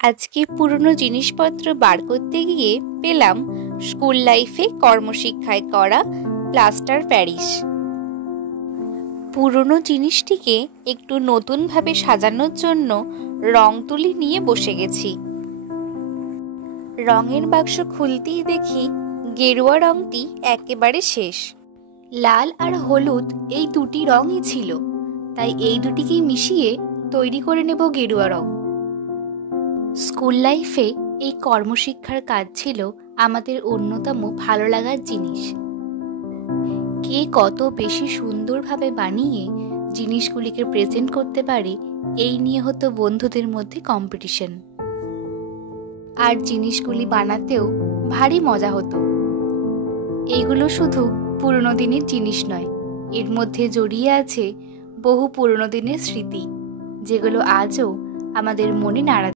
আজকে পুরনো জিনিসপত্র বার করতে গিয়ে পেলাম স্কুল লাইফে কর্মশিক্ষায় করা প্লাস্টার প্যারিস। পুরনো জিনিসটিকে একটু নতুনভাবে সাজানোর জন্য রং তুলি নিয়ে বসে গেছি। রঙের বাক্স খুলতেই দেখি গেরুয়া রংটি একেবারে শেষ। লাল আর হলুদ এই দুটি রঙই ছিল, তাই এই দুটিকেই মিশিয়ে তৈরি করে নেব গেরুয়া রং। স্কুল লাইফে এই কর্মশিক্ষার কাজ ছিল আমাদের অন্যতম ভালো লাগার জিনিস। কে কত বেশি সুন্দরভাবে বানিয়ে জিনিসগুলিকে প্রেজেন্ট করতে পারে, এই নিয়ে হতো বন্ধুদের মধ্যে কম্পিটিশন। আর জিনিসগুলি বানাতেও ভারী মজা হতো। এইগুলো শুধু পুরনো দিনের জিনিস নয়, এর মধ্যে জড়িয়ে আছে বহু পুরনো দিনের স্মৃতি, যেগুলো আজও আমাদের মনে নাড়া